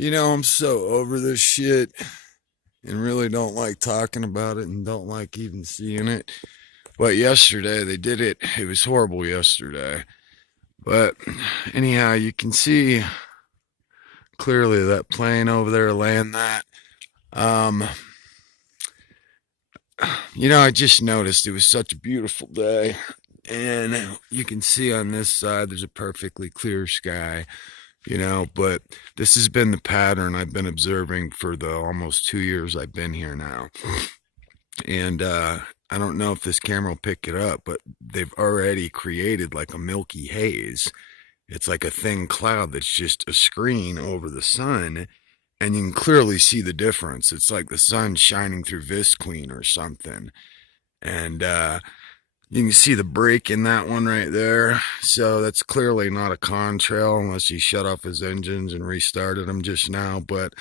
I'm so over this shit and really don't like talking about it and don't like even seeing it. But yesterday they did it. It was horrible yesterday. But anyhow, you can see clearly that plane over there laying that. Um, I just noticed it was such a beautiful day. And you can see on this side there's a perfectly clear sky, but this has been the pattern I've been observing for the almost 2 years I've been here now. And I don't know if this camera will pick it up, but they've already created like a milky haze. It's like a thin cloud that's just a screen over the sun, and you can clearly see the difference. It's like the sun shining through visqueen or something. And you can see the break in that one right there. So that's clearly not a contrail unless he shut off his engines and restarted them just now. But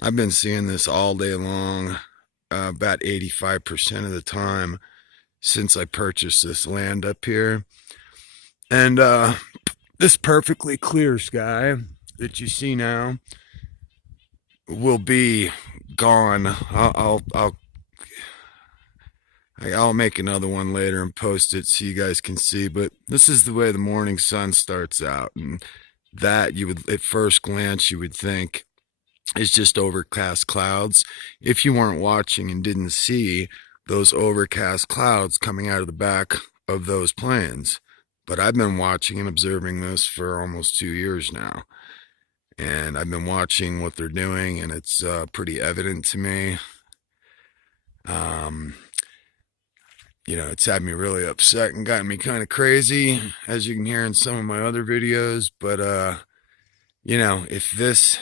I've been seeing this all day long, about 85% of the time since I purchased this land up here. And this perfectly clear sky that you see now will be gone. I'll make another one later and post it so you guys can see. But this is the way the morning sun starts out, and that you would, at first glance, you would think is just overcast clouds if you weren't watching and didn't see those overcast clouds coming out of the back of those planes. But I've been watching and observing this for almost 2 years now, and I've been watching what they're doing, and it's pretty evident to me. It's had me really upset and gotten me kind of crazy, as you can hear in some of my other videos. But if this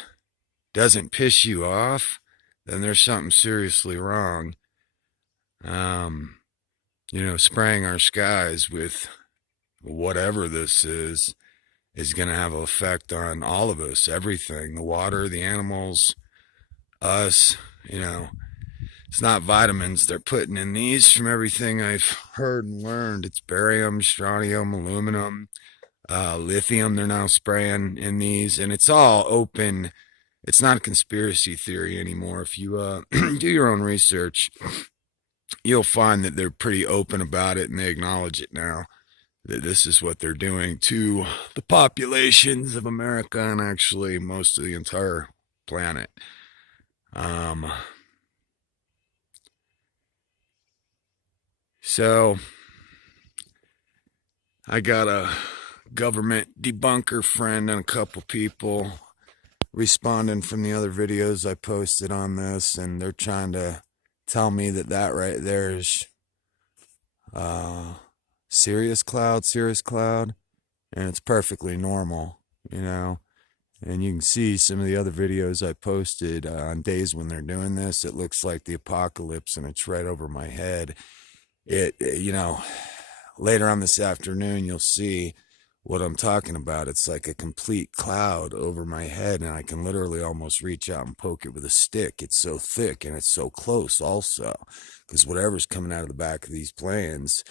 doesn't piss you off, then there's something seriously wrong. Spraying our skies with whatever this is going to have an effect on all of us, everything, the water, the animals, us. It's not vitamins they're putting in these, from everything I've heard and learned. It's barium, strontium, aluminum, lithium they're now spraying in these, and it's all open. It's not a conspiracy theory anymore. If you do your own research, you'll find that they're pretty open about it, and they acknowledge it now, that this is what they're doing to the populations of America and actually most of the entire planet. So I got a government debunker friend and a couple people responding from the other videos I posted on this, and they're trying to tell me that right there is cirrus cloud, and it's perfectly normal, And you can see some of the other videos I posted on days when they're doing this. It looks like the apocalypse, and it's right over my head. Later on this afternoon, you'll see what I'm talking about. It's like a complete cloud over my head, and I can literally almost reach out and poke it with a stick. It's so thick, and it's so close also, because whatever's coming out of the back of these planes,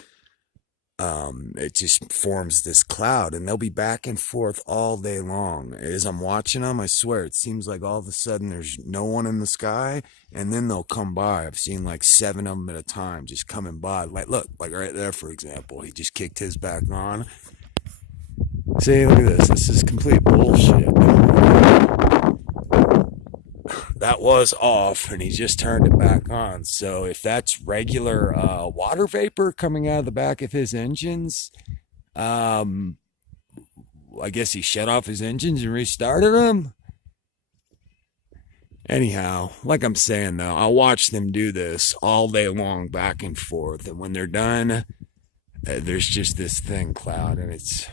it just forms this cloud, and they'll be back and forth all day long. As I'm watching them, I swear, it seems like all of a sudden there's no one in the sky, and then they'll come by. I've seen like 7 of them at a time just coming by. Like, look, like right there, for example, he just kicked his back on. See, look at this. This is complete bullshit. That was off, and he just turned it back on. So if that's regular water vapor coming out of the back of his engines, I guess he shut off his engines and restarted them. Anyhow, like I'm saying though, I'll watch them do this all day long, back and forth, and when they're done, there's just this thin cloud, and it's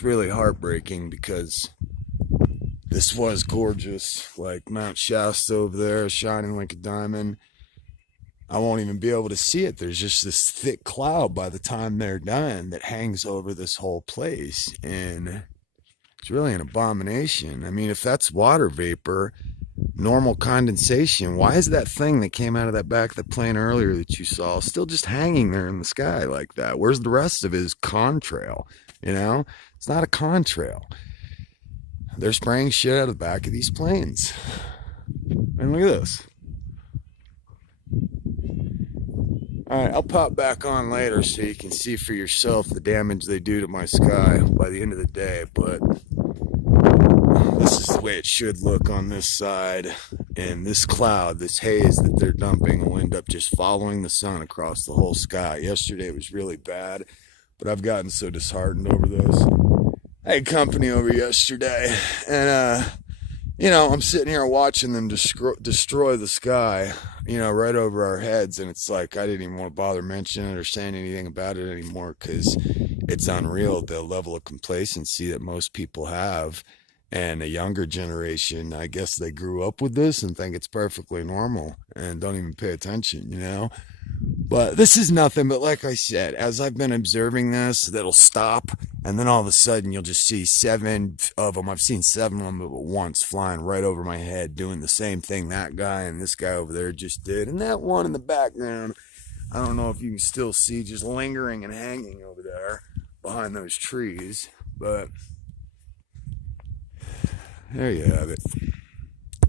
really heartbreaking, because this was gorgeous, like Mount Shasta over there, shining like a diamond. I won't even be able to see it. There's just this thick cloud by the time they're done that hangs over this whole place, and it's really an abomination. I mean, if that's water vapor, normal condensation, why is that thing that came out of that back of the plane earlier that you saw still just hanging there in the sky like that? Where's the rest of his contrail? It's not a contrail. they're spraying shit out of the back of these planes. And look at this. All right, I'll pop back on later so you can see for yourself the damage they do to my sky by the end of the day. But this is the way it should look on this side. And this cloud, this haze that they're dumping will end up just following the sun across the whole sky. Yesterday was really bad, but I've gotten so disheartened over this. I had company over yesterday, and I'm sitting here watching them destroy the sky, right over our heads, and it's like I didn't even want to bother mentioning it or saying anything about it anymore because it's unreal, the level of complacency that most people have. And a younger generation, I guess they grew up with this and think it's perfectly normal and don't even pay attention. But this is nothing but, like I said, as I've been observing this, that'll stop, and then all of a sudden you'll just see 7 of them. I've seen 7 of them at once flying right over my head, doing the same thing that guy and this guy over there just did. And that one in the background, I don't know if you can still see, just lingering and hanging over there behind those trees, but there you have it.